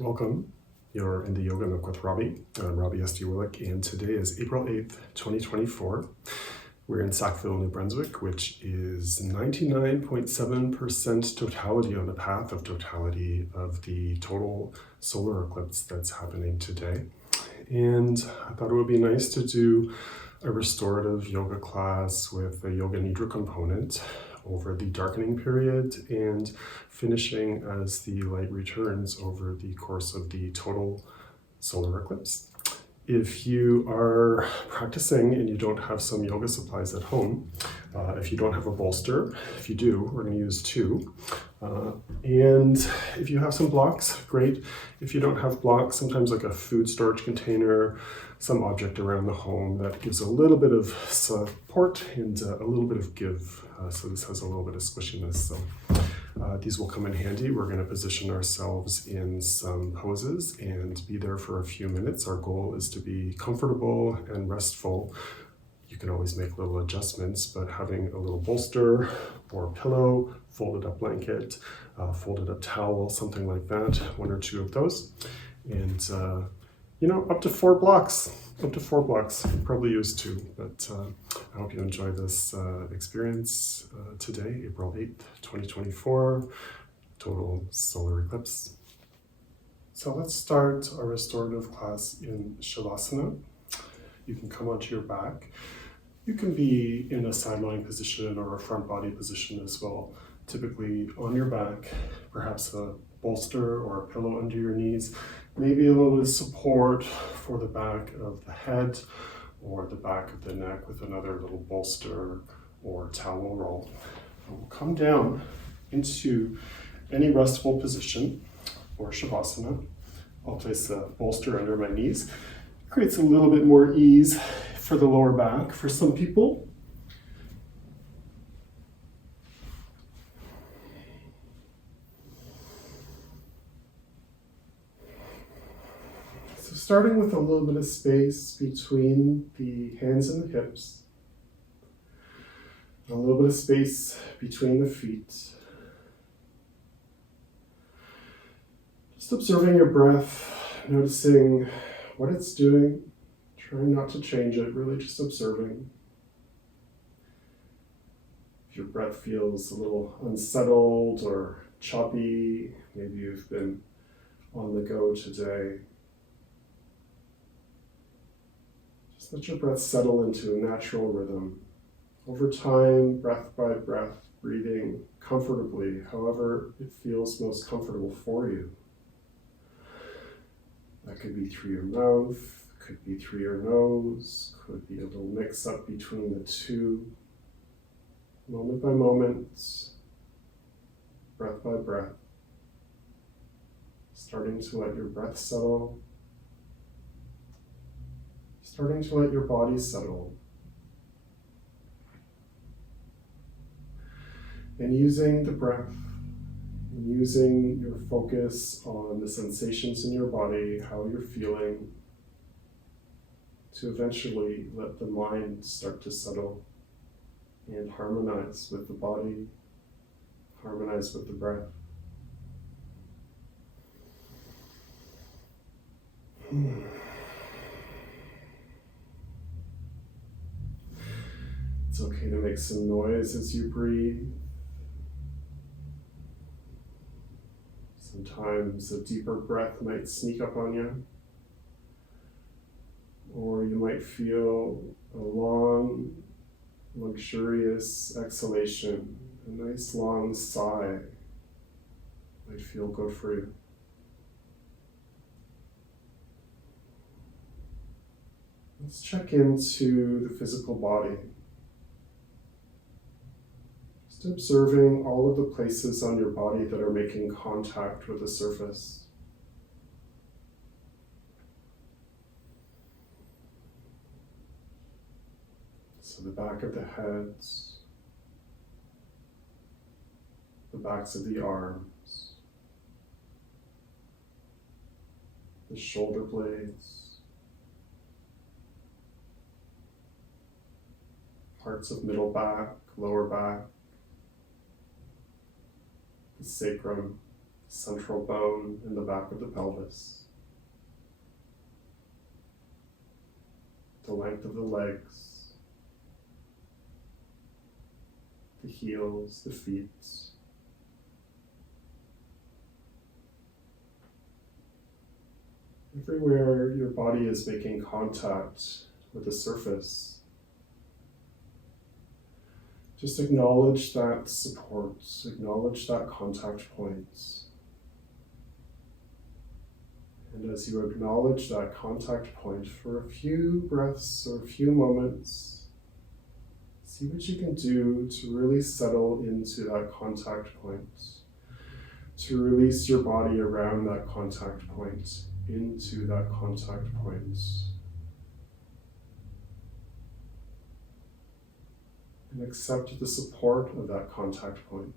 Welcome. You're in the Yoga Nook with Robbie. I'm Robbie S.D. Willick, and today is April 8th, 2024. We're in Sackville, New Brunswick, which is 99.7% totality on the path of totality of the total solar eclipse that's happening today. And I thought it would be nice to do a restorative yoga class with a Yoga Nidra component over the darkening period and finishing as the light returns over the course of the total solar eclipse. If you are practicing and you don't have some yoga supplies at home, if you don't have a bolster, if you do, we're going to use two. And if you have some blocks, great. If you don't have blocks, sometimes like a food storage container, some object around the home that gives a little bit of support and a little bit of give. So this has a little bit of squishiness. So these will come in handy. We're going to position ourselves in some poses and be there for a few minutes. Our goal is to be comfortable and restful. You can always make little adjustments, but having a little bolster or pillow, folded up blanket, folded up towel, something like that, one or two of those. And up to 4 blocks, probably use 2, but I hope you enjoy this experience today, April 8th, 2024, total solar eclipse. So let's start our restorative class in Savasana. You can come onto your back. You can be in a side lying position or a front body position as well. Typically on your back, perhaps a bolster or a pillow under your knees. Maybe a little bit of support for the back of the head or the back of the neck with another little bolster or towel roll. We'll come down into any restful position or Shavasana. I'll place a bolster under my knees. Creates a little bit more ease for the lower back for some people. Starting with a little bit of space between the hands and the hips, a little bit of space between the feet. Just observing your breath, noticing what it's doing, trying not to change it, really just observing. If your breath feels a little unsettled or choppy, maybe you've been on the go today. Let your breath settle into a natural rhythm. Over time, breath by breath, breathing comfortably, however it feels most comfortable for you. That could be through your mouth, could be through your nose, could be a little mix up between the two. Moment by moment, breath by breath, starting to let your breath settle. Starting to let your body settle. And using the breath, and using your focus on the sensations in your body, how you're feeling, to eventually let the mind start to settle and harmonize with the body, harmonize with the breath. It's okay to make some noise as you breathe. Sometimes a deeper breath might sneak up on you, or you might feel a long, luxurious exhalation, a nice long sigh might feel good for you. Let's check into the physical body. Observing all of the places on your body that are making contact with the surface. So the back of the head, the backs of the arms, the shoulder blades, parts of middle back, lower back, the sacrum, central bone in the back of the pelvis, the length of the legs, the heels, the feet. Everywhere your body is making contact with the surface, just acknowledge that support, acknowledge that contact point. And as you acknowledge that contact point for a few breaths or a few moments, see what you can do to really settle into that contact point, to release your body around that contact point, into that contact point. And accept the support of that contact point.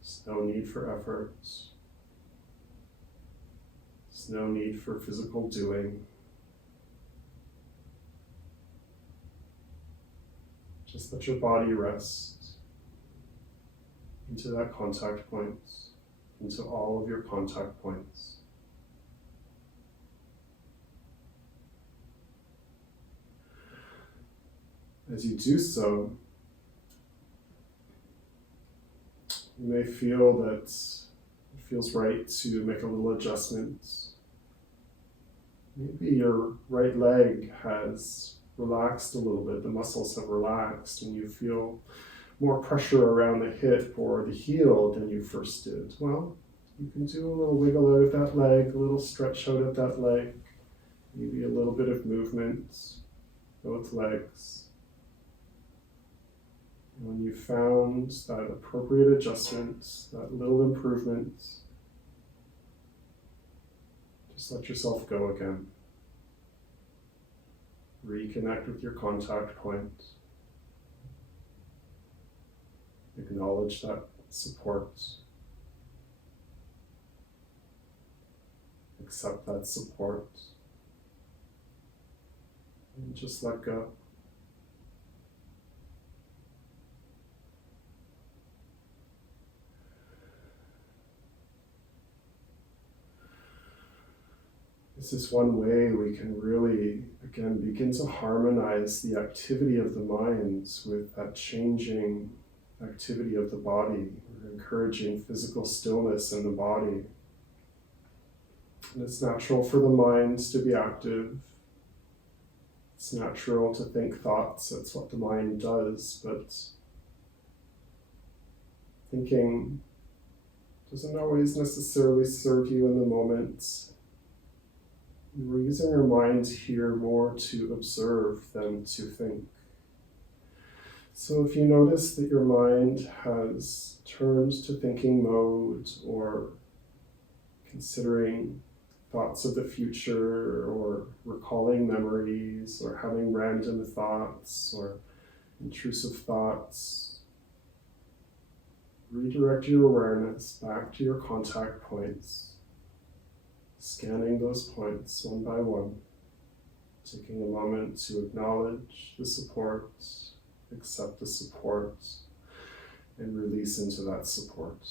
There's no need for effort. There's no need for physical doing. Just let your body rest into that contact point, into all of your contact points. As you do so, you may feel that it feels right to make a little adjustment. Maybe your right leg has relaxed a little bit, the muscles have relaxed, and you feel more pressure around the hip or the heel than you first did. Well, you can do a little wiggle out of that leg, a little stretch out of that leg, maybe a little bit of movement, both legs. And when you found that appropriate adjustment, that little improvement, just let yourself go again. Reconnect with your contact point. Acknowledge that support. Accept that support. And just let go. This is one way we can really, again, begin to harmonize the activity of the mind with that changing activity of the body. We're encouraging physical stillness in the body. And it's natural for the mind to be active. It's natural to think thoughts. That's what the mind does. But thinking doesn't always necessarily serve you in the moment. We're using our minds here more to observe than to think. So if you notice that your mind has turned to thinking mode, or considering thoughts of the future, or recalling memories, or having random thoughts, or intrusive thoughts, redirect your awareness back to your contact points. Scanning those points one by one, taking a moment to acknowledge the support, accept the support, and release into that support.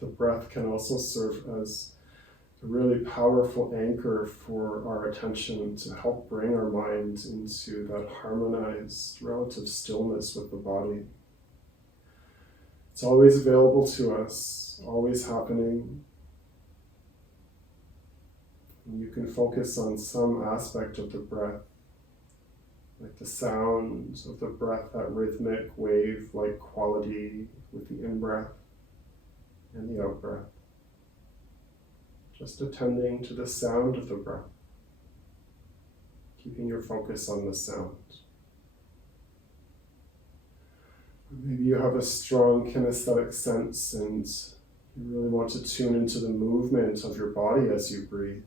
The breath can also serve as a really powerful anchor for our attention to help bring our mind into that harmonized relative stillness with the body. It's always available to us, always happening. And you can focus on some aspect of the breath, like the sound of the breath, that rhythmic wave-like quality with the in-breath and the out-breath. Just attending to the sound of the breath, keeping your focus on the sound. Maybe you have a strong kinesthetic sense and you really want to tune into the movement of your body as you breathe.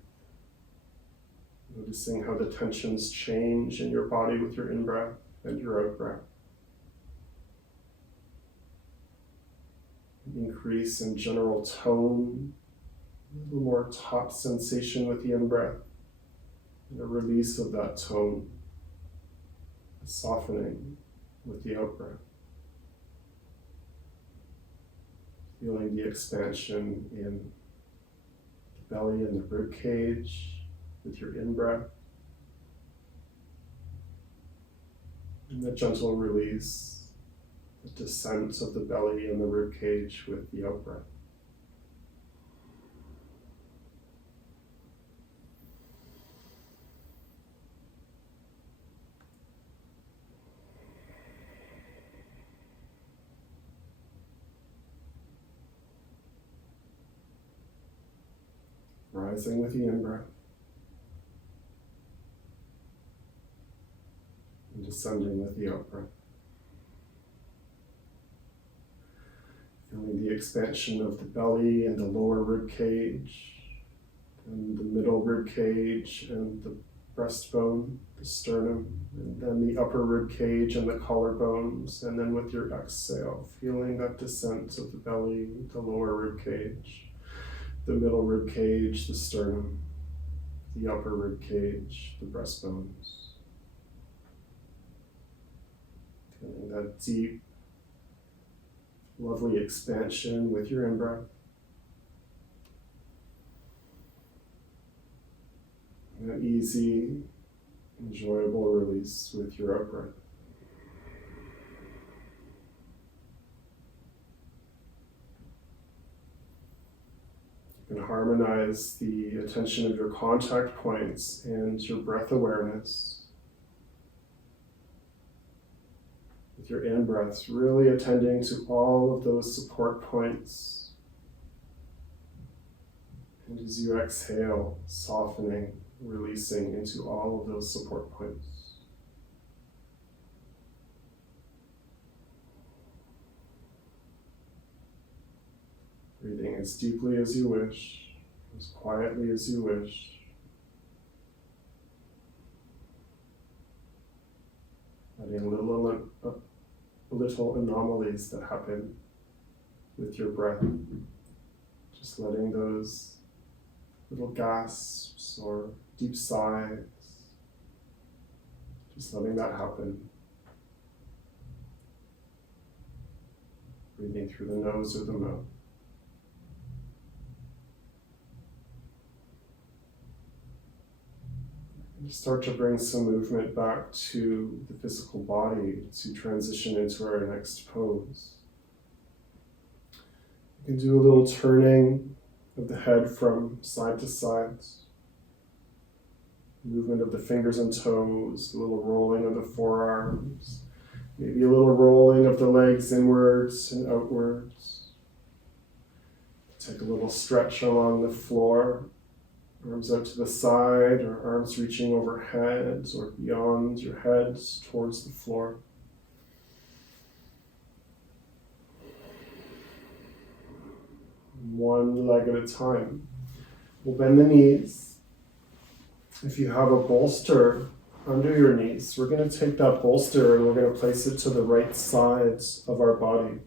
Noticing how the tensions change in your body with your in-breath and your out-breath. Increase in general tone A little more top sensation with the in-breath, and a release of that tone, a softening with the out-breath. Feeling the expansion in the belly and the rib cage with your in-breath. And the gentle release, the descent of the belly and the rib cage with the out-breath. Rising with the in-breath and descending with the out-breath. Feeling the expansion of the belly and the lower rib cage and the middle rib cage and the breastbone, the sternum, and then the upper rib cage and the collarbones, and then with your exhale, feeling that descent of the belly, the lower rib cage, the middle rib cage, the sternum, the upper rib cage, the breastbones. Feeling that deep, lovely expansion with your in-breath. And an easy, enjoyable release with your out-breath. You can harmonize the attention of your contact points and your breath awareness with your in-breaths, really attending to all of those support points. And as you exhale, softening, releasing into all of those support points. Breathing as deeply as you wish, as quietly as you wish. Adding little anomalies that happen with your breath. Just letting those little gasps or deep sighs, just letting that happen. Breathing through the nose or the mouth. Start to bring some movement back to the physical body to transition into our next pose. You can do a little turning of the head from side to side. Movement of the fingers and toes, a little rolling of the forearms, maybe a little rolling of the legs inwards and outwards. Take a little stretch along the floor. Arms out to the side, or arms reaching overhead or beyond your head towards the floor. One leg at a time. We'll bend the knees. If you have a bolster under your knees, we're going to take that bolster and we're going to place it to the right sides of our body.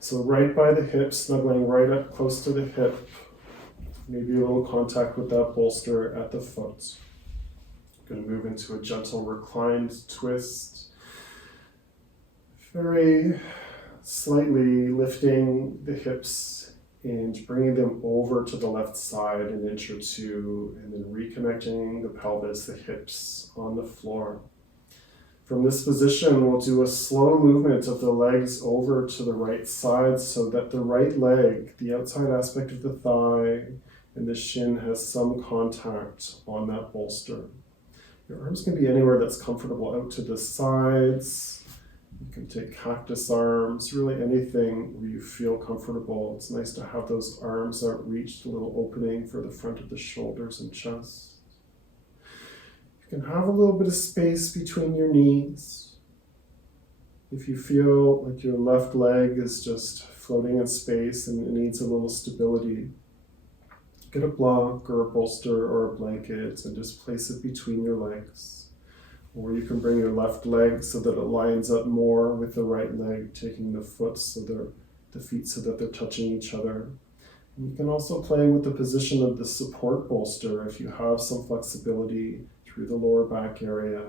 So right by the hip, snuggling right up close to the hip. Maybe a little contact with that bolster at the foot. Going to move into a gentle reclined twist. Very slightly lifting the hips and bringing them over to the left side an inch or two, and then reconnecting the pelvis, the hips on the floor. From this position, we'll do a slow movement of the legs over to the right side so that the right leg, the outside aspect of the thigh, and the shin has some contact on that bolster. Your arms can be anywhere that's comfortable, out to the sides. You can take cactus arms, really anything where you feel comfortable. It's nice to have those arms outreached, a little opening for the front of the shoulders and chest. You can have a little bit of space between your knees. If you feel like your left leg is just floating in space and it needs a little stability, get a block or a bolster or a blanket and just place it between your legs. Or you can bring your left leg so that it lines up more with the right leg, taking the feet so that they're touching each other. You can also play with the position of the support bolster if you have some flexibility through the lower back area,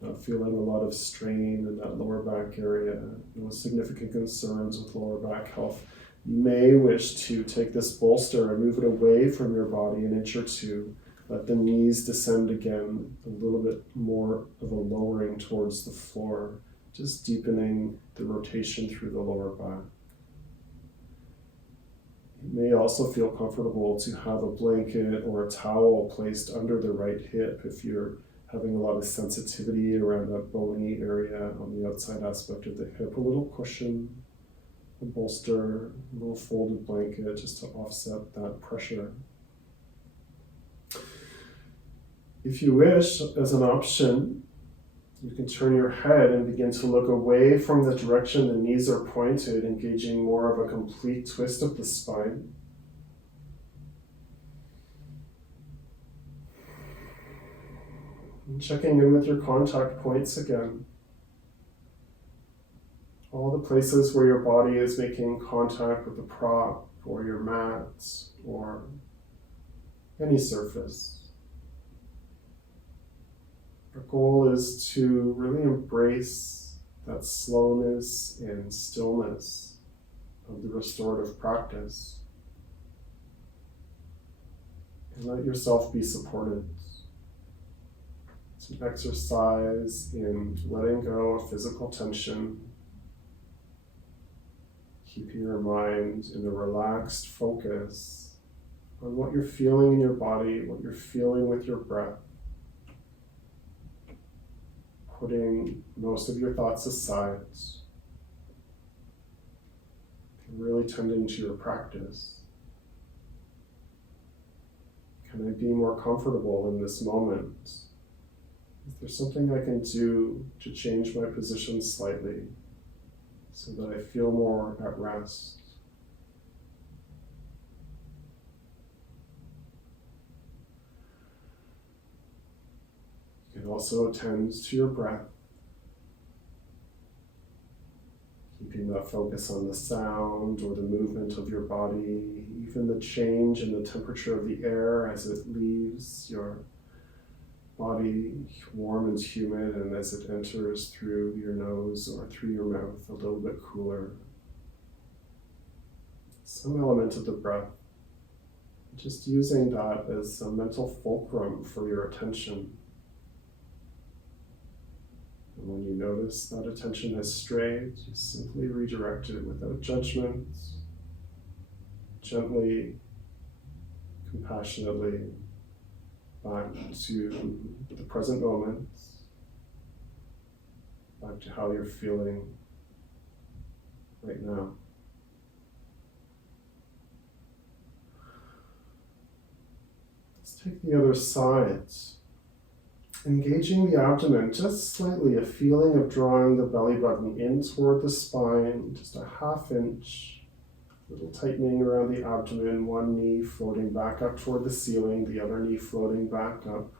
not feeling a lot of strain in that lower back area, no significant concerns with lower back health. You may wish to take this bolster and move it away from your body an inch or two. Let the knees descend again, a little bit more of a lowering towards the floor, just deepening the rotation through the lower back. You may also feel comfortable to have a blanket or a towel placed under the right hip if you're having a lot of sensitivity around that bony area on the outside aspect of the hip. A little cushion, a bolster, a little folded blanket just to offset that pressure. If you wish, as an option, you can turn your head and begin to look away from the direction the knees are pointed, engaging more of a complete twist of the spine. And checking in with your contact points again. All the places where your body is making contact with the prop or your mat or any surface. Our goal is to really embrace that slowness and stillness of the restorative practice. And let yourself be supported. It's an exercise in letting go of physical tension, keeping your mind in a relaxed focus on what you're feeling in your body, what you're feeling with your breath. Putting most of your thoughts aside and really tending to your practice. Can I be more comfortable in this moment? Is there something I can do to change my position slightly so that I feel more at rest? You can also attend to your breath, keeping that focus on the sound or the movement of your body, even the change in the temperature of the air as it leaves your body warm and humid, and as it enters through your nose or through your mouth a little bit cooler. Some element of the breath, just using that as a mental fulcrum for your attention. And when you notice that attention has strayed, you simply redirect it without judgment, gently, compassionately, back to the present moment, back to how you're feeling right now. Let's take the other side. Engaging the abdomen just slightly, a feeling of drawing the belly button in toward the spine, just a ½ inch, a little tightening around the abdomen, one knee floating back up toward the ceiling, the other knee floating back up.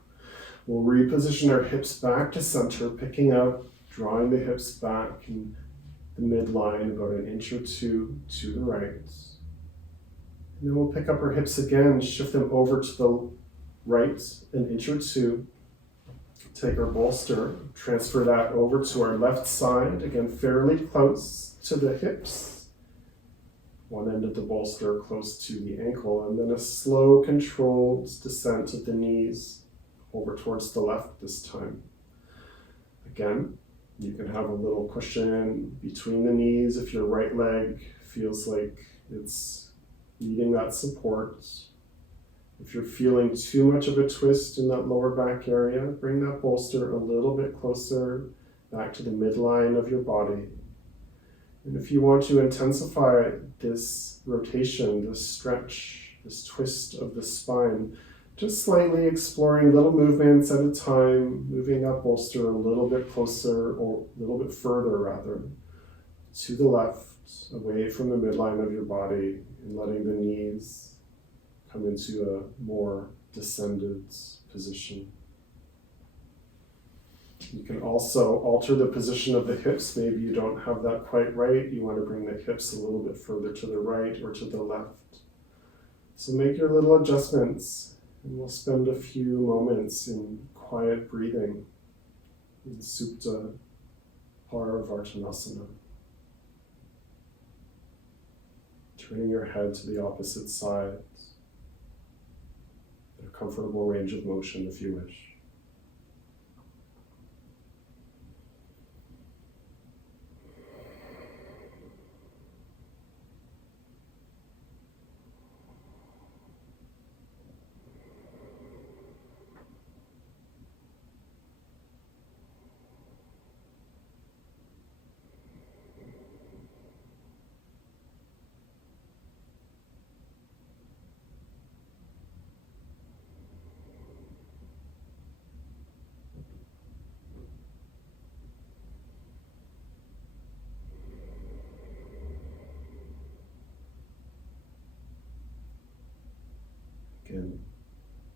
We'll reposition our hips back to center, picking up, drawing the hips back in the midline, about an inch or two to the right. And then we'll pick up our hips again, shift them over to the right, an inch or two. Take our bolster, transfer that over to our left side, again fairly close to the hips. One end of the bolster close to the ankle, and then a slow, controlled descent of the knees over towards the left this time. Again, you can have a little cushion between the knees if your right leg feels like it's needing that support. If you're feeling too much of a twist in that lower back area, bring that bolster a little bit closer back to the midline of your body. And if you want to intensify this rotation, this stretch, this twist of the spine, just slightly exploring little movements at a time, moving that bolster a little bit closer, or a little bit further rather, to the left, away from the midline of your body, and letting the knees come into a more descended position. You can also alter the position of the hips. Maybe you don't have that quite right. You want to bring the hips a little bit further to the right or to the left. So make your little adjustments, and we'll spend a few moments in quiet breathing in Supta, Parivartanasana. Turning your head to the opposite side, at a comfortable range of motion if you wish. Again,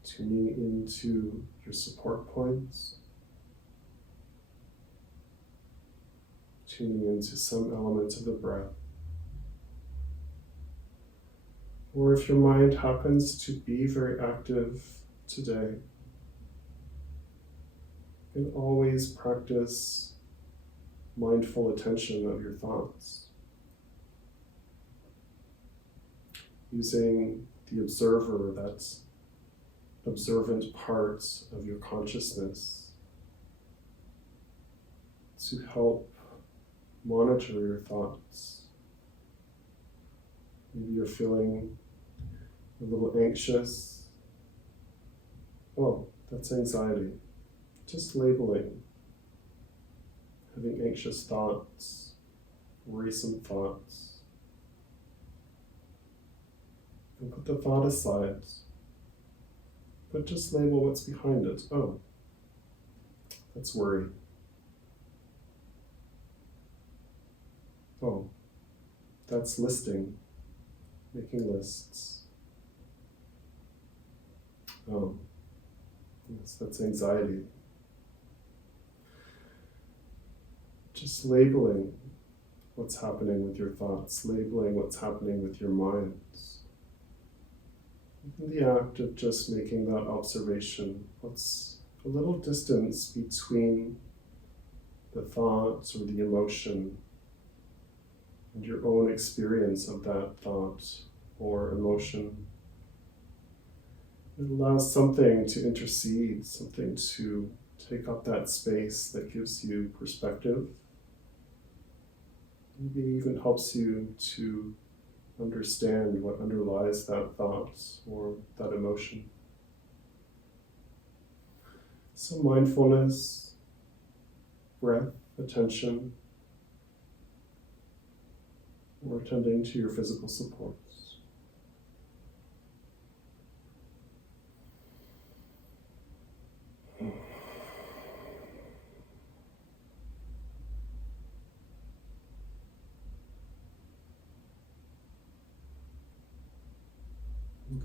tuning into your support points, tuning into some element of the breath. Or if your mind happens to be very active today, you can always practice mindful attention of your thoughts, using the observer, that observant part of your consciousness, to help monitor your thoughts. Maybe you're feeling a little anxious. Oh, that's anxiety. Just labeling. Having anxious thoughts, worrisome thoughts. And put the thought aside, but just label what's behind it. Oh, that's worry. Oh, that's listing, making lists. Oh, yes, that's anxiety. Just labeling what's happening with your thoughts, labeling what's happening with your minds. In the act of just making that observation, what's a little distance between the thoughts or the emotion and your own experience of that thought or emotion. It allows something to intercede, something to take up that space that gives you perspective. Maybe even helps you to understand what underlies that thought or that emotion. So mindfulness, breath, attention, or attending to your physical supports.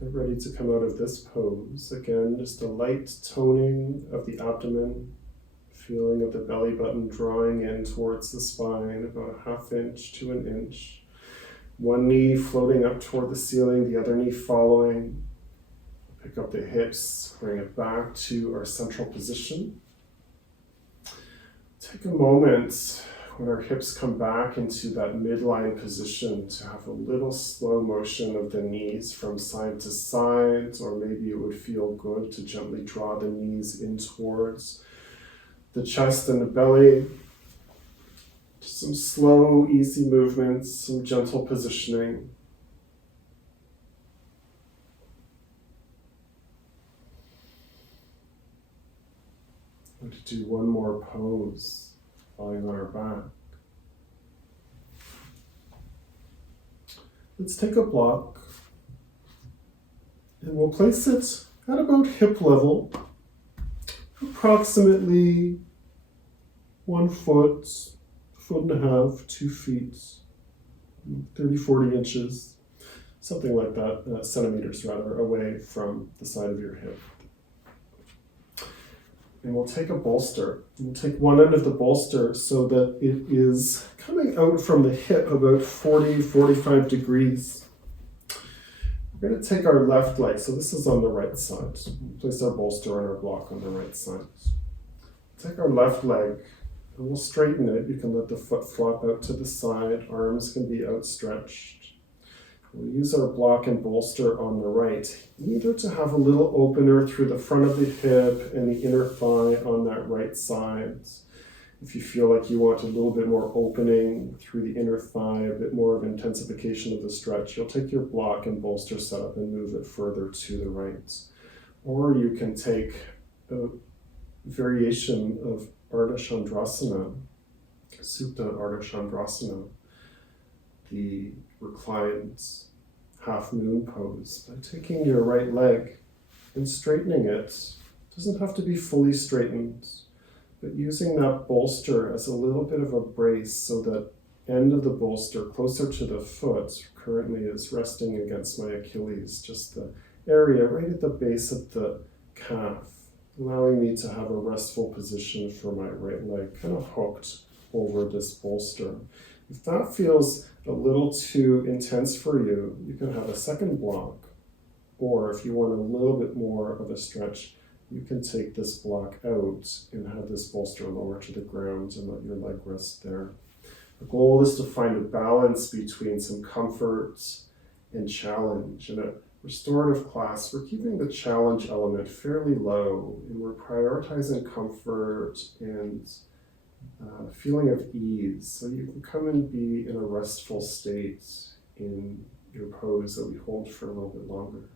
Get ready to come out of this pose. Again, just a light toning of the abdomen, feeling of the belly button drawing in towards the spine, about a ½ inch to an inch. One knee floating up toward the ceiling, the other knee following. Pick up the hips, bring it back to our central position. Take a moment when our hips come back into that midline position to have a little slow motion of the knees from side to side, or maybe it would feel good to gently draw the knees in towards the chest and the belly. Just some slow, easy movements, some gentle positioning. I'm going to do one more pose. Lying on our back. Let's take a block and we'll place it at about hip level, approximately 1 foot, 1.5 feet, 2 feet, 30, 40 inches, something like that, centimeters rather, away from the side of your hip. And we'll take a bolster. We'll take one end of the bolster so that it is coming out from the hip about 40, 45 degrees. We're going to take our left leg, so this is on the right side. Place our bolster and our block on the right side. Take our left leg and we'll straighten it. You can let the foot flop out to the side, arms can be outstretched. We'll use our block and bolster on the right, either to have a little opener through the front of the hip and the inner thigh on that right side. If you feel like you want a little bit more opening through the inner thigh, a bit more of intensification of the stretch, you'll take your block and bolster setup and move it further to the right. Or you can take a variation of Adrha Chandrasana, Supta Adrha Chandrasana, the reclined half moon pose, by taking your right leg and straightening it. It doesn't have to be fully straightened, but using that bolster as a little bit of a brace so that end of the bolster closer to the foot currently is resting against my Achilles, just the area right at the base of the calf, allowing me to have a restful position for my right leg, kind of hooked over this bolster. If that feels a little too intense for you, you can have a second block, or if you want a little bit more of a stretch, you can take this block out and have this bolster lower to the ground and let your leg rest there. The goal is to find a balance between some comfort and challenge. In a restorative class, we're keeping the challenge element fairly low, and we're prioritizing comfort and feeling of ease, so you can come and be in a restful state in your pose that we hold for a little bit longer.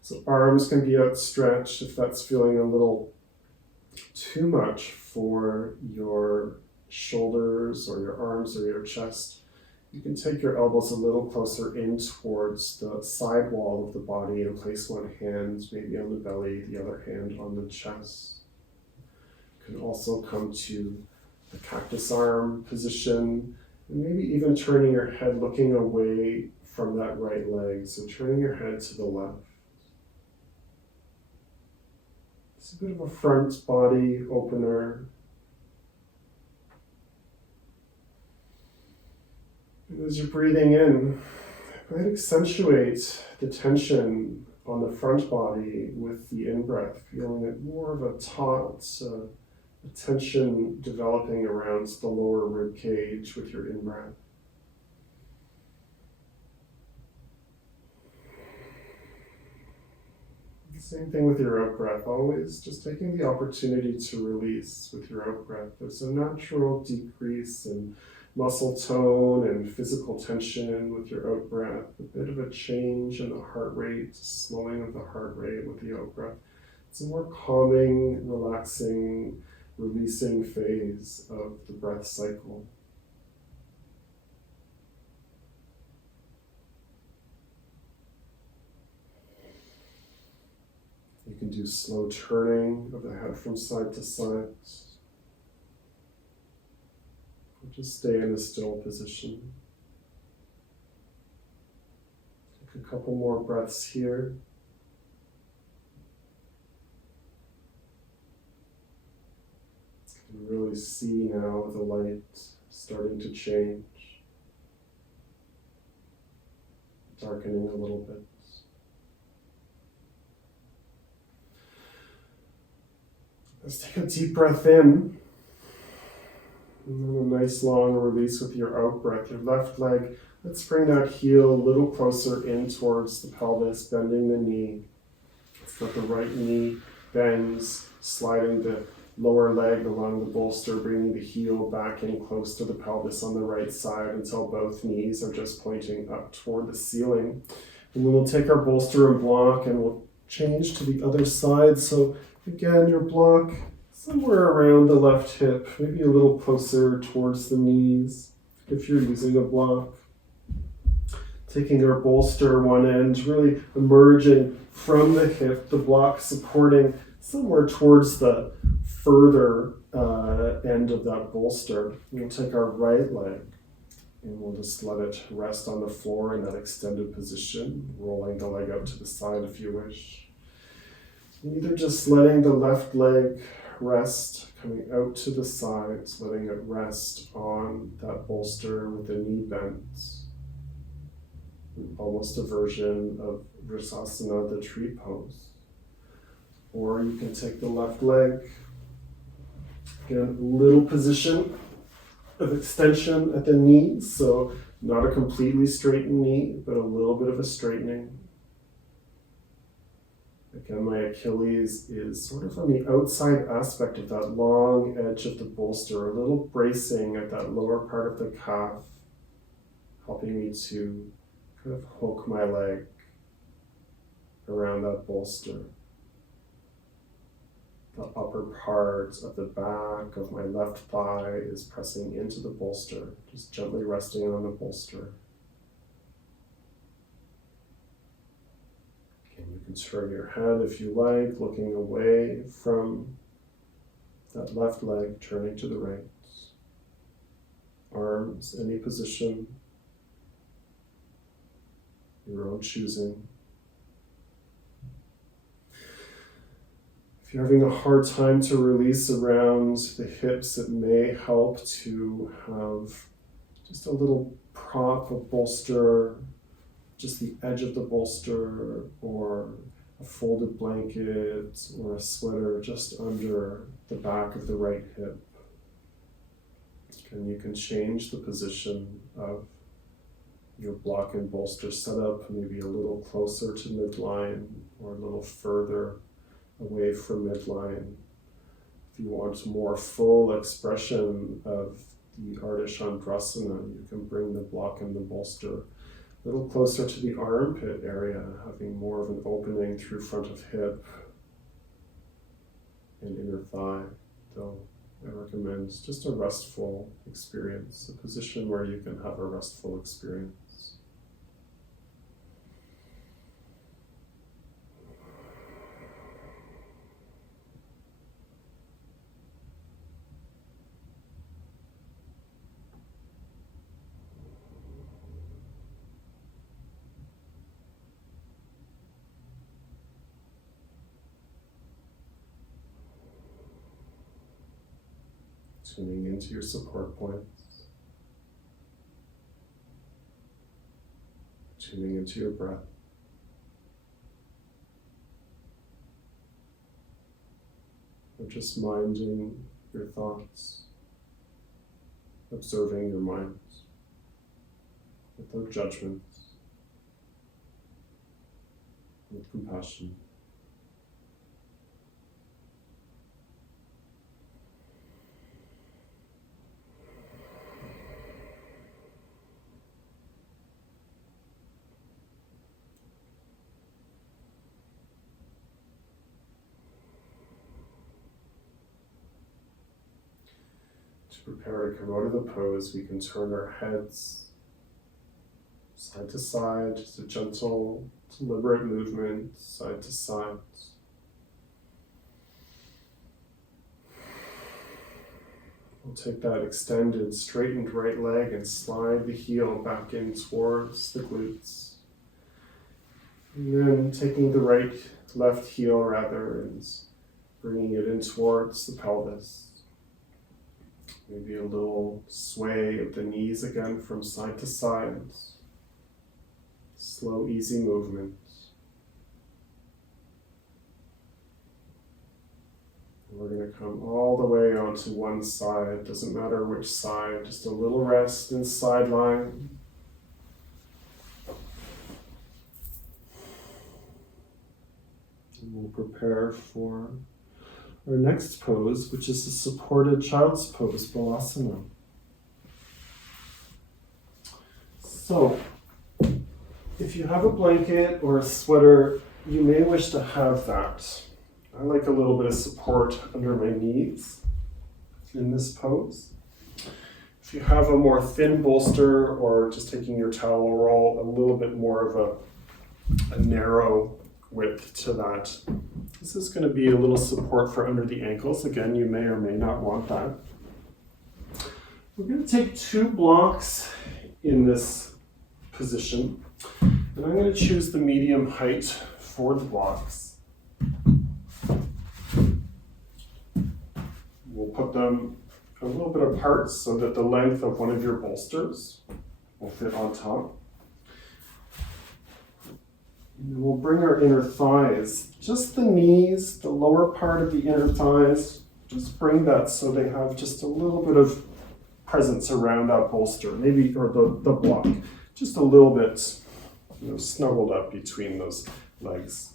So arms can be outstretched if that's feeling a little too much for your shoulders or your arms or your chest. You can take your elbows a little closer in towards the side wall of the body and place one hand maybe on the belly, the other hand on the chest. You can also come to the cactus arm position, and maybe even turning your head looking away from that right leg, so turning your head to the left. It's a bit of a front body opener. And as you're breathing in, it might accentuate the tension on the front body with the in-breath, feeling it more of a taut, a tension developing around the lower rib cage with your in-breath. Same thing with your out-breath, always just taking the opportunity to release with your out-breath. There's a natural decrease in muscle tone and physical tension with your out-breath, a bit of a change in the heart rate, slowing of the heart rate with the out-breath. It's a more calming, relaxing, releasing phase of the breath cycle. You can do slow turning of the head from side to side. Or just stay in a still position. Take a couple more breaths here. You can really see now the light starting to change, darkening a little bit. Let's take a deep breath in, and then a nice long release with your out breath. Your left leg, let's bring that heel a little closer in towards the pelvis, bending the knee. So that the right knee bends, sliding the lower leg along the bolster, bringing the heel back in close to the pelvis on the right side until both knees are just pointing up toward the ceiling. And then we'll take our bolster and block and we'll change to the other side. So again, your block somewhere around the left hip, maybe a little closer towards the knees if you're using a block. Taking our bolster one end, really emerging from the hip, the block supporting somewhere towards the further end of that bolster. We'll take our right leg and we'll just let it rest on the floor in that extended position, rolling the leg out to the side if you wish. Either just letting the left leg rest, coming out to the sides, letting it rest on that bolster with the knee bent. almost a version of Vrksasana, the tree pose. Or you can take the left leg, again, a little position of extension at the knees, so not a completely straightened knee, but a little bit of a straightening. Again, my Achilles is sort of on the outside aspect of that long edge of the bolster, a little bracing at that lower part of the calf, helping me to kind of hook my leg around that bolster. The upper part of the back of my left thigh is pressing into the bolster, just gently resting on the bolster. You can turn your head if you like, looking away from that left leg, turning to the right. Arms, any position, your own choosing. If you're having a hard time to release around the hips, it may help to have just a little prop, a bolster, just the edge of the bolster, or a folded blanket or a sweater just under the back of the right hip. And you can change the position of your block and bolster setup, maybe a little closer to midline or a little further away from midline. If you want more full expression of the Ardha Chandrasana, you can bring the block and the bolster a little closer to the armpit area, having more of an opening through front of hip and inner thigh. Though I recommend just a restful experience, a position where you can have a restful experience. Tuning into your support points, tuning into your breath, or just minding your thoughts, observing your mind without judgments, with compassion. To prepare to come out of the pose, we can turn our heads side to side, just a gentle, deliberate movement, side to side. We'll take that extended, straightened right leg and slide the heel back in towards the glutes. And then taking the left heel rather, and bringing it in towards the pelvis. Maybe a little sway of the knees again from side to side. Slow, easy movement. And we're going to come all the way onto one side. Doesn't matter which side, just a little rest in side line. And we'll prepare for our next pose, which is the supported child's pose, Balasana. So, if you have a blanket or a sweater, you may wish to have that. I like a little bit of support under my knees in this pose. If you have a more thin bolster, or just taking your towel roll, a little bit more of a narrow width to that. This is going to be a little support for under the ankles. Again, you may or may not want that. We're going to take 2 blocks in this position, and I'm going to choose the medium height for the blocks. We'll put them a little bit apart so that the length of one of your bolsters will fit on top. And we'll bring our inner thighs, just the knees, the lower part of the inner thighs, just bring that so they have just a little bit of presence around that bolster, maybe, or the block, just a little bit, snuggled up between those legs.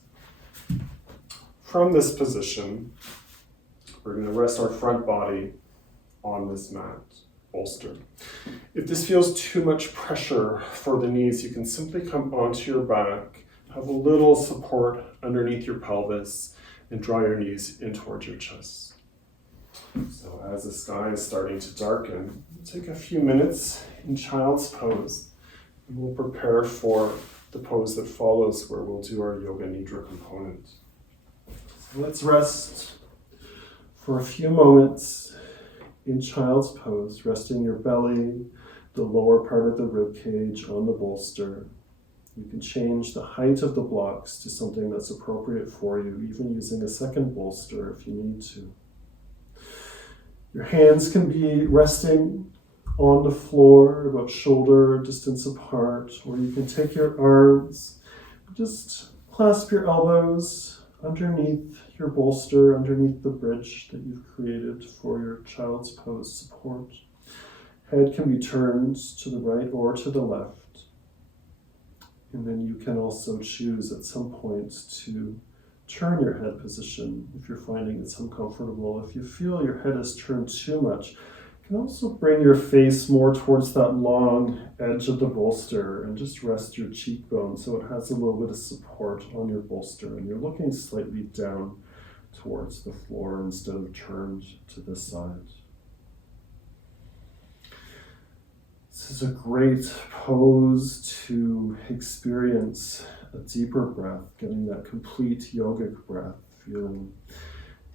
From this position, we're going to rest our front body on this mat, bolster. If this feels too much pressure for the knees, you can simply come onto your back, have a little support underneath your pelvis, and draw your knees in towards your chest. So as the sky is starting to darken, we'll take a few minutes in child's pose, and we'll prepare for the pose that follows, where we'll do our Yoga Nidra component. So let's rest for a few moments in child's pose, resting your belly, the lower part of the rib cage on the bolster. You can change the height of the blocks to something that's appropriate for you, even using a second bolster if you need to. Your hands can be resting on the floor, about shoulder distance apart, or you can take your arms, just clasp your elbows underneath your bolster, underneath the bridge that you've created for your child's pose support. Head can be turned to the right or to the left. And then you can also choose at some point to turn your head position if you're finding it's uncomfortable. If you feel your head is turned too much, you can also bring your face more towards that long edge of the bolster and just rest your cheekbone so it has a little bit of support on your bolster, and you're looking slightly down towards the floor instead of turned to the side. This is a great pose to experience a deeper breath, getting that complete yogic breath, feeling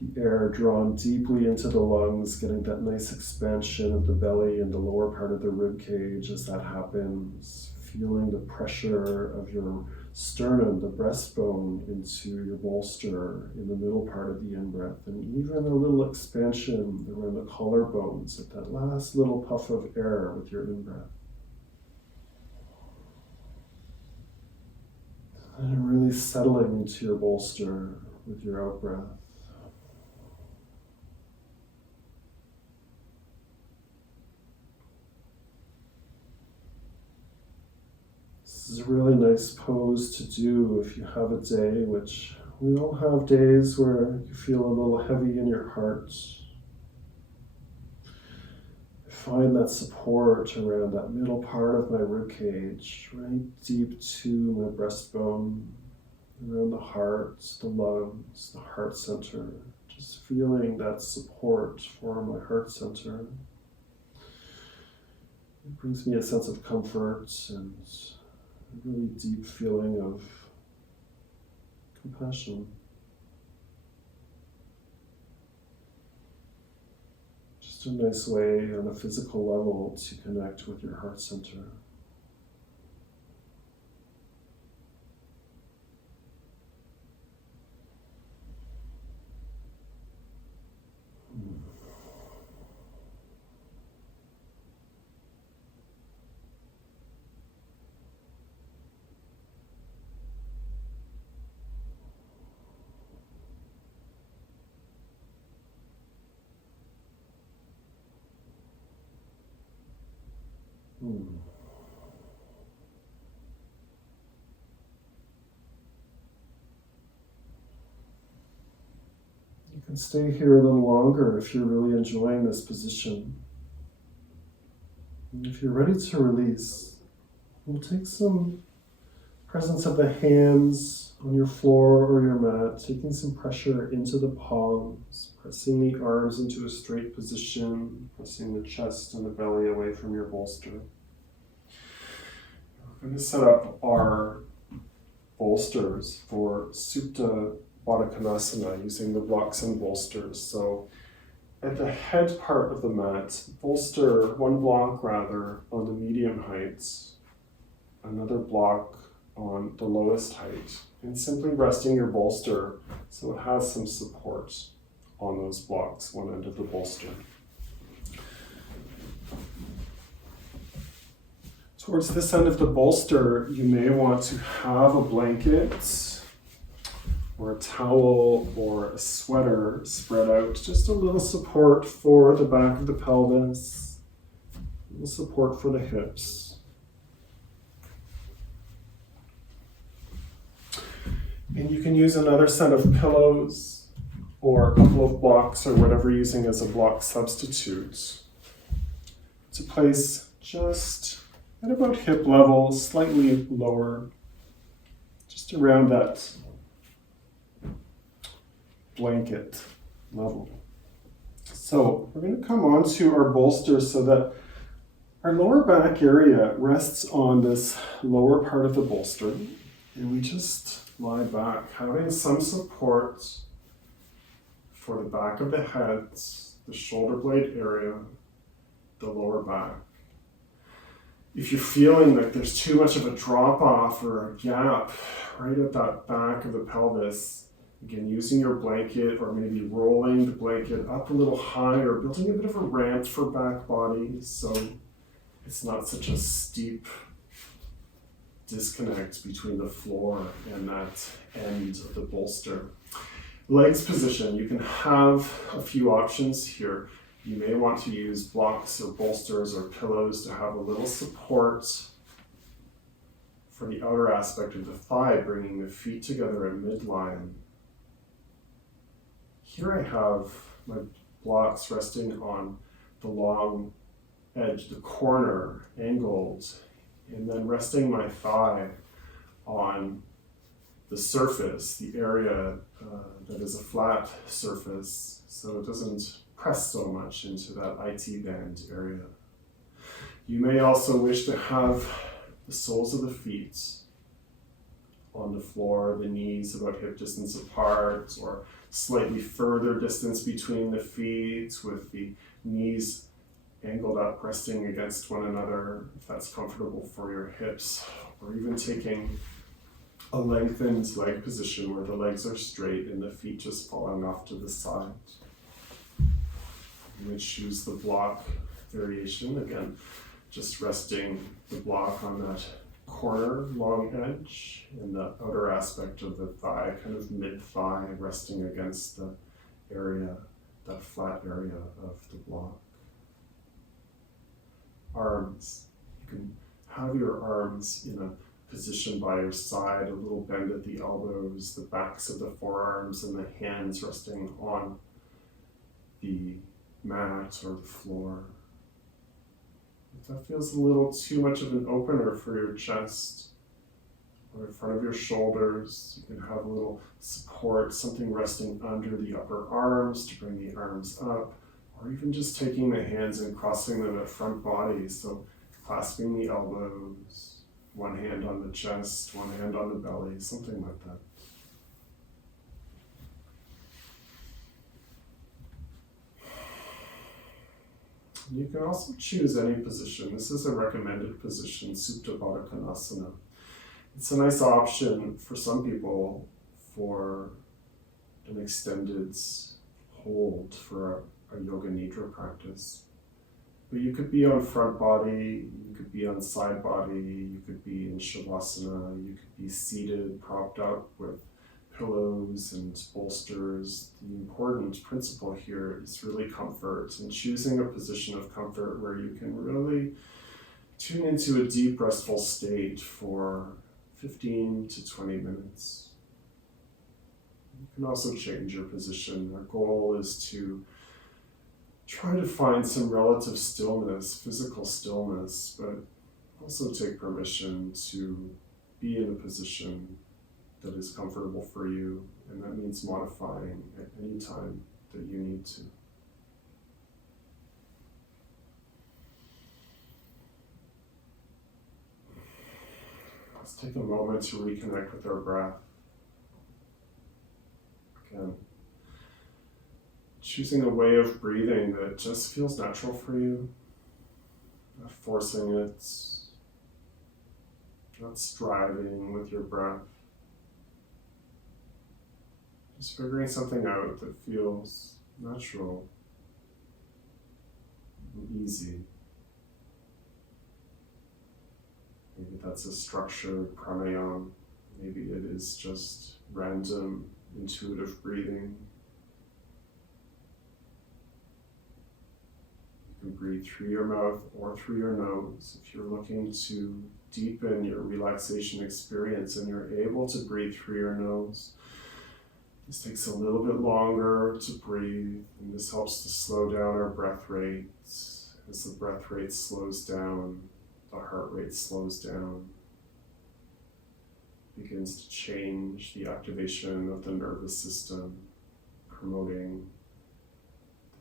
the air drawn deeply into the lungs, getting that nice expansion of the belly and the lower part of the rib cage as that happens, feeling the pressure of your sternum, the breastbone, into your bolster in the middle part of the in-breath, and even a little expansion around the collarbones at that last little puff of air with your in-breath. And really settling into your bolster with your out-breath. This is a really nice pose to do if you have a day, which we all have days where you feel a little heavy in your heart. Find that support around that middle part of my rib cage, right deep to my breastbone, around the heart, the lungs, the heart center. Just feeling that support for my heart center. It brings me a sense of comfort and a really deep feeling of compassion. Just a nice way on a physical level to connect with your heart center. You can stay here a little longer if you're really enjoying this position. And if you're ready to release, we'll take some presence of the hands on your floor or your mat, taking some pressure into the palms, pressing the arms into a straight position, pressing the chest and the belly away from your bolster. We're going to set up our bolsters for Supta Konasana using the blocks and bolsters. So at the head part of the mat, bolster one block rather on the medium height, another block on the lowest height, and simply resting your bolster so it has some support on those blocks, one end of the bolster. Towards this end of the bolster, you may want to have a blanket or a towel or a sweater spread out, just a little support for the back of the pelvis, a little support for the hips. And you can use another set of pillows or a couple of blocks or whatever you're using as a block substitute to place just at about hip level, slightly lower, just around that blanket level. So we're going to come onto our bolster so that our lower back area rests on this lower part of the bolster, and we just lie back, having some support for the back of the head, the shoulder blade area, the lower back. If you're feeling like there's too much of a drop off or a gap right at that back of the pelvis, again, using your blanket or maybe rolling the blanket up a little higher, building a bit of a ramp for back body so it's not such a steep disconnect between the floor and that end of the bolster. Legs position, you can have a few options here. You may want to use blocks or bolsters or pillows to have a little support for the outer aspect of the thigh, bringing the feet together at midline. Here I have my blocks resting on the long edge, the corner, angled, and then resting my thigh on the surface, the area that is a flat surface, so it doesn't press so much into that IT band area. You may also wish to have the soles of the feet on the floor, the knees about hip distance apart, or slightly further distance between the feet with the knees angled up, resting against one another, if that's comfortable for your hips, or even taking a lengthened leg position where the legs are straight and the feet just falling off to the side. You would choose the block variation, again, just resting the block on that corner, long edge, and the outer aspect of the thigh, kind of mid-thigh, resting against the area, that flat area of the block. Arms. You can have your arms in a position by your side, a little bend at the elbows, the backs of the forearms, and the hands resting on the mat or the floor. If that feels a little too much of an opener for your chest or in front of your shoulders, you can have a little support, something resting under the upper arms to bring the arms up, or even just taking the hands and crossing them at front body, so clasping the elbows, one hand on the chest, one hand on the belly, something like that. You can also choose any position. This is a recommended position, Supta Konasana. It's a nice option for some people for an extended hold for a Yoga Nidra practice. But you could be on front body, you could be on side body, you could be in Savasana, you could be seated, propped up with pillows and bolsters. The important principle here is really comfort and choosing a position of comfort where you can really tune into a deep restful state for 15 to 20 minutes. You can also change your position. Our goal is to try to find some relative stillness, physical stillness, but also take permission to be in a position that is comfortable for you, and that means modifying at any time that you need to. Let's take a moment to reconnect with our breath. Again, choosing a way of breathing that just feels natural for you, not forcing it, not striving with your breath. Just figuring something out that feels natural and easy. Maybe that's a structured pranayama. Maybe it is just random, intuitive breathing. You can breathe through your mouth or through your nose. If you're looking to deepen your relaxation experience and you're able to breathe through your nose, this takes a little bit longer to breathe, and this helps to slow down our breath rate. As the breath rate slows down, the heart rate slows down, begins to change the activation of the nervous system, promoting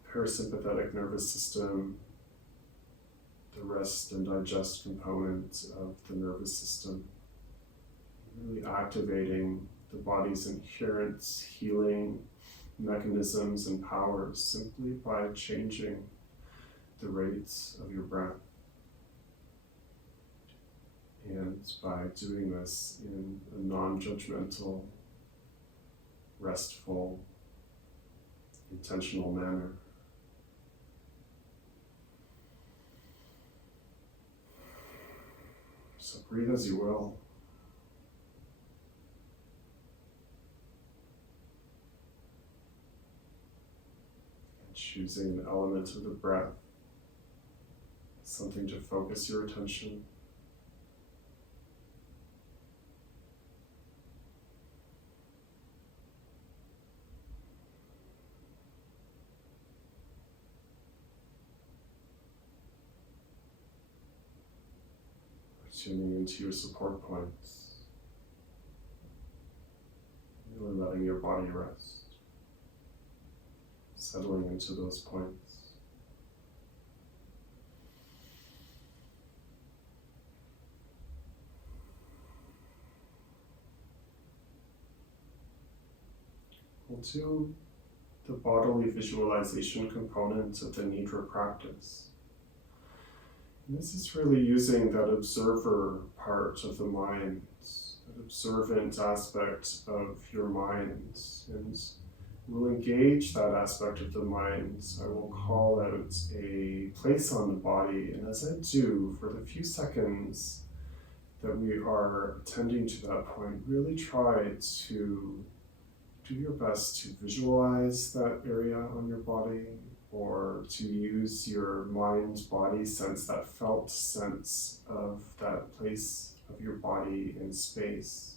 the parasympathetic nervous system, the rest and digest component of the nervous system, really activating the body's inherent healing mechanisms and powers simply by changing the rates of your breath. And by doing this in a non-judgmental, restful, intentional manner. So breathe as you will. And choosing an element of the breath, something to focus your attention. Tuning into your support points, really letting your body rest, settling into those points. We'll do the bodily visualization component of the Nidra practice. And this is really using that observer part of the mind, that observant aspect of your mind, and we'll engage that aspect of the mind. I will call out a place on the body, and as I do, for the few seconds that we are attending to that point, really try to do your best to visualize that area on your body, or to use your mind-body sense, that felt sense of that place of your body in space,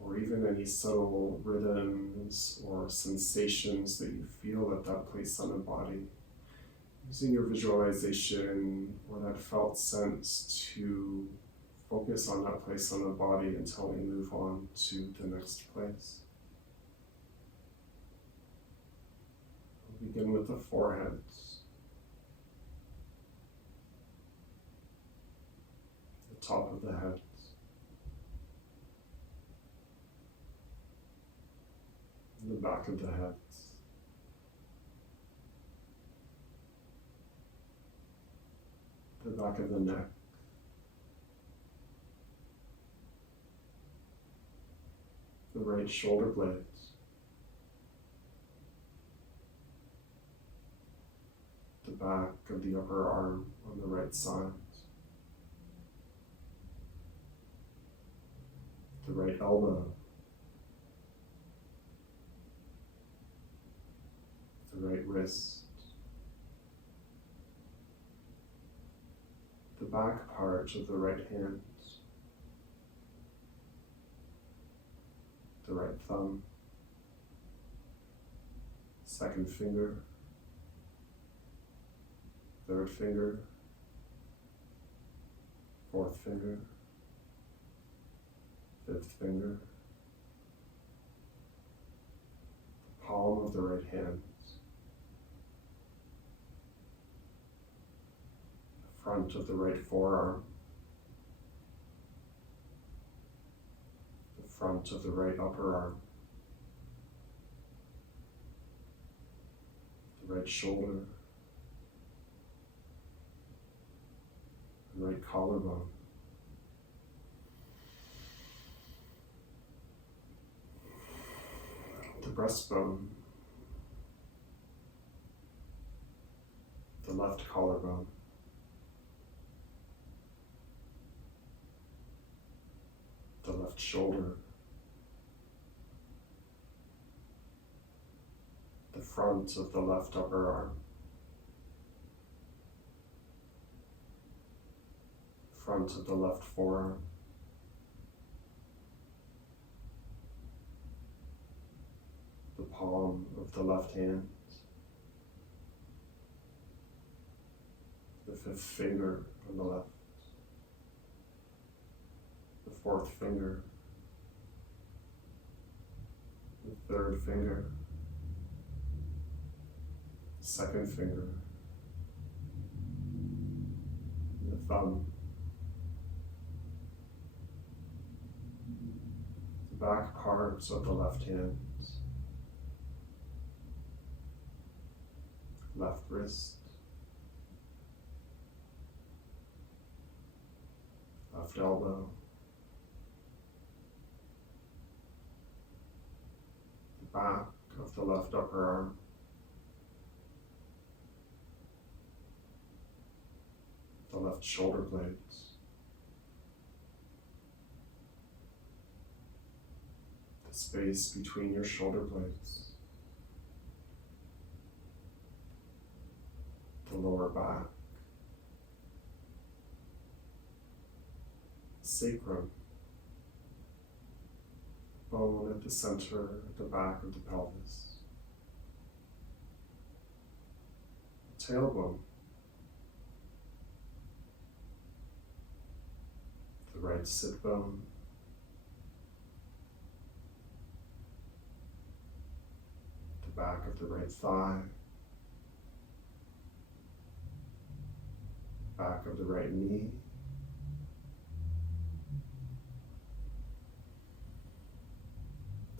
or even any subtle rhythms or sensations that you feel at that place on the body. Using your visualization or that felt sense to focus on that place on the body until we move on to the next place. Begin with the forehead, the top of the head, the back of the head, the back of the neck, the right shoulder blades, the back of the upper arm on the right side, the right elbow, the right wrist, the back part of the right hand, the right thumb, second finger, third finger, fourth finger, fifth finger, the palm of the right hand, the front of the right forearm, the front of the right upper arm, the right shoulder, right collarbone, the breastbone, the left collarbone, the left shoulder, the front of the left upper arm, front of the left forearm, the palm of the left hand, the fifth finger on the left, the fourth finger, the third finger, second finger, the thumb, the back parts of the left hand, left wrist, left elbow, the back of the left upper arm, the left shoulder blades, the space between your shoulder blades, the lower back, sacrum, bone at the center at the back of the pelvis, tailbone, the right sit bone, the back of the right thigh, back of the right knee,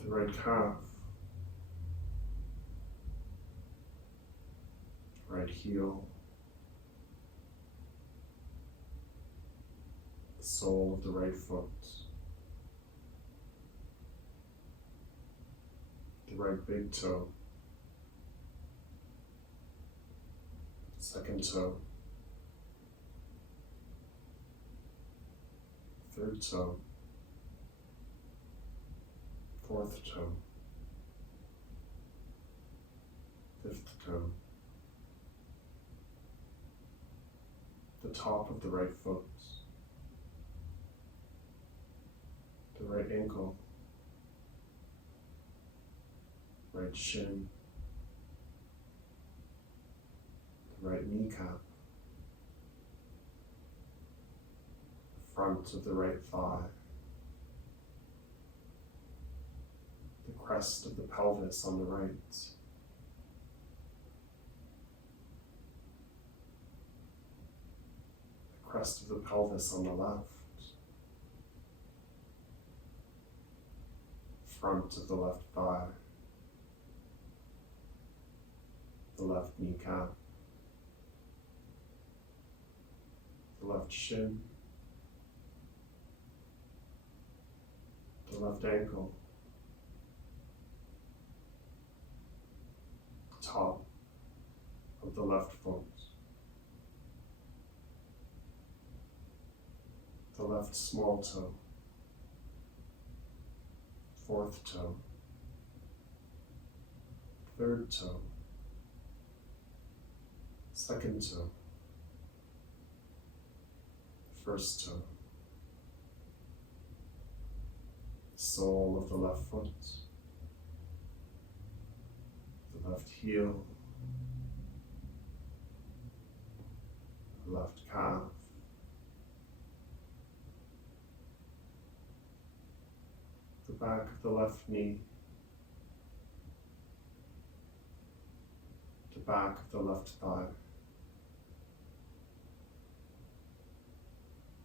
the right calf, right heel, the sole of the right foot, the right big toe, second toe, third toe, fourth toe, fifth toe, the top of the right foot, the right ankle, right shin, the right kneecap, front of the right thigh, the crest of the pelvis on the right, the crest of the pelvis on the left, front of the left thigh, the left kneecap, the left shin, the left ankle, top of the left foot, the left small toe, fourth toe, third toe, second toe, first toe, sole of the left foot, the left heel, the left calf, the back of the left knee, the back of the left thigh,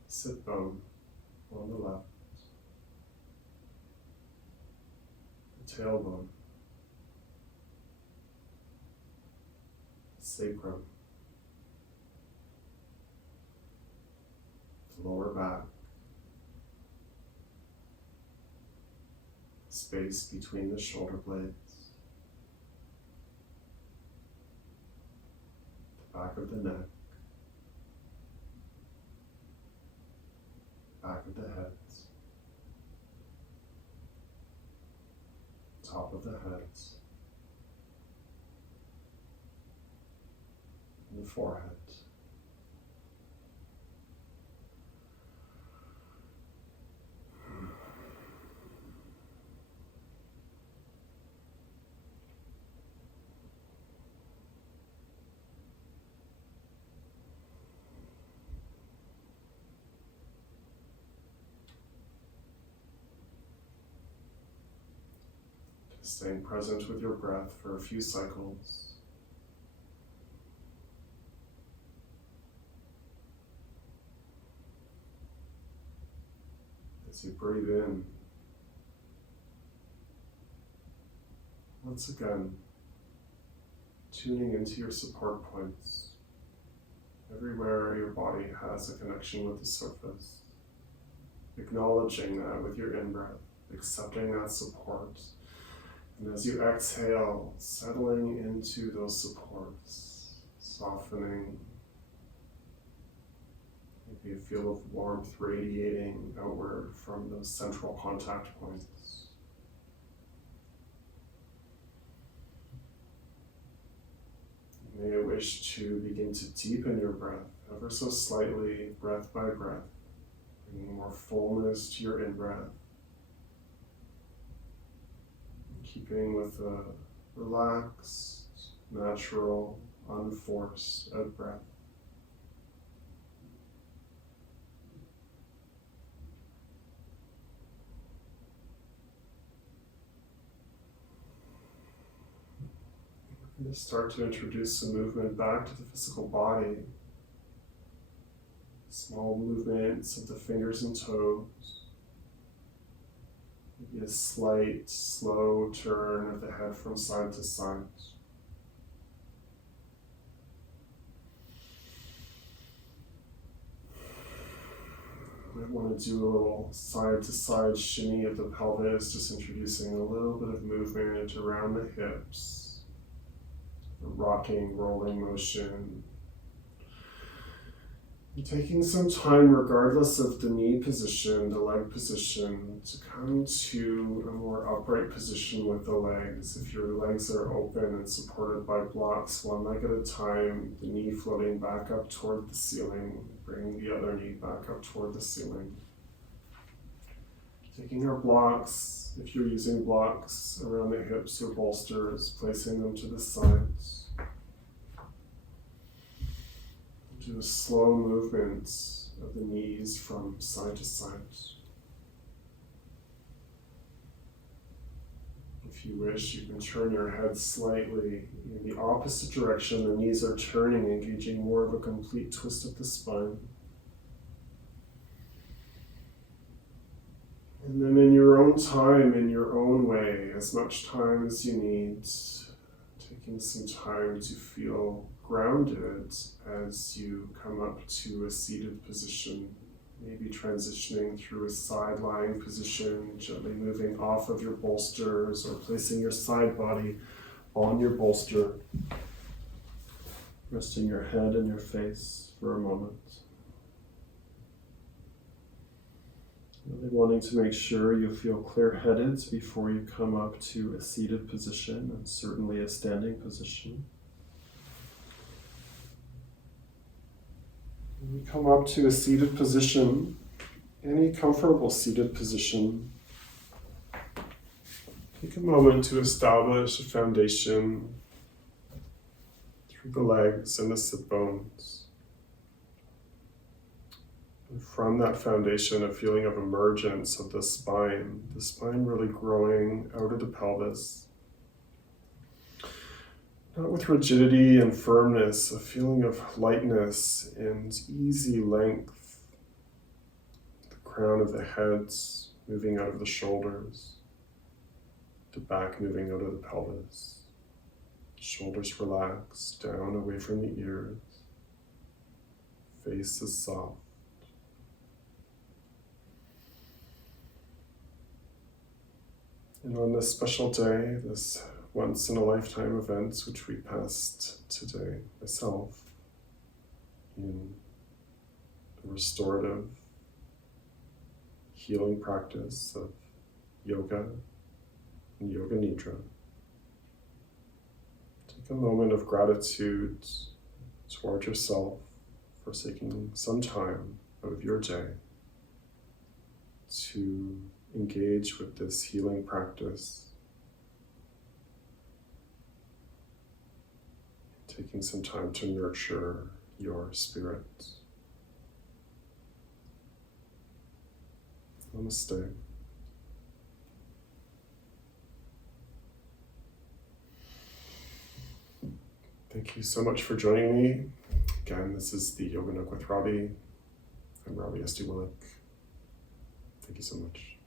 sit bone on the left, the tailbone, sacrum, the lower back, space between the shoulder blades, the back of the neck, back of the head, top of the head, and the forehead. Staying present with your breath for a few cycles. As you breathe in, once again, tuning into your support points. Everywhere your body has a connection with the surface. Acknowledging that with your in-breath, accepting that support. And as you exhale, settling into those supports, softening. Maybe a feel of warmth radiating outward from those central contact points. You may wish to begin to deepen your breath ever so slightly, breath by breath, bringing more fullness to your in-breath. Keeping with a relaxed, natural, unforced out-breath. And just start to introduce some movement back to the physical body. Small movements of the fingers and toes. Maybe a slight, slow turn of the head from side to side. You might want to do a little side to side shimmy of the pelvis, just introducing a little bit of movement around the hips. A rocking, rolling motion. And taking some time, regardless of the knee position, the leg position, to come to a more upright position with the legs. If your legs are open and supported by blocks, one leg at a time, the knee floating back up toward the ceiling, bringing the other knee back up toward the ceiling. Taking our blocks, if you're using blocks around the hips or bolsters, placing them to the sides. Do a slow movement of the knees from side to side. If you wish, you can turn your head slightly in the opposite direction. The knees are turning, engaging more of a complete twist of the spine. And then in your own time, in your own way, as much time as you need, taking some time to feel grounded as you come up to a seated position, maybe transitioning through a side lying position, gently moving off of your bolsters or placing your side body on your bolster, resting your head and your face for a moment. Really wanting to make sure you feel clear-headed before you come up to a seated position and certainly a standing position. When you come up to a seated position, any comfortable seated position, take a moment to establish a foundation through the legs and the sit bones. And from that foundation, a feeling of emergence of the spine really growing out of the pelvis. Not with rigidity and firmness, a feeling of lightness and easy length. The crown of the head moving out of the shoulders, the back moving out of the pelvis. Shoulders relaxed, down away from the ears. Face is soft. And on this special day, this once-in-a-lifetime event, which we passed today, myself, in the restorative healing practice of yoga, in Yoga Nidra. Take a moment of gratitude toward yourself for taking some time out of your day to engage with this healing practice. Taking some time to nurture your spirit. Namaste. Thank you so much for joining me. Again, this is the Yoga Nook with Robbie. I'm Robbie Estiwillick. Thank you so much.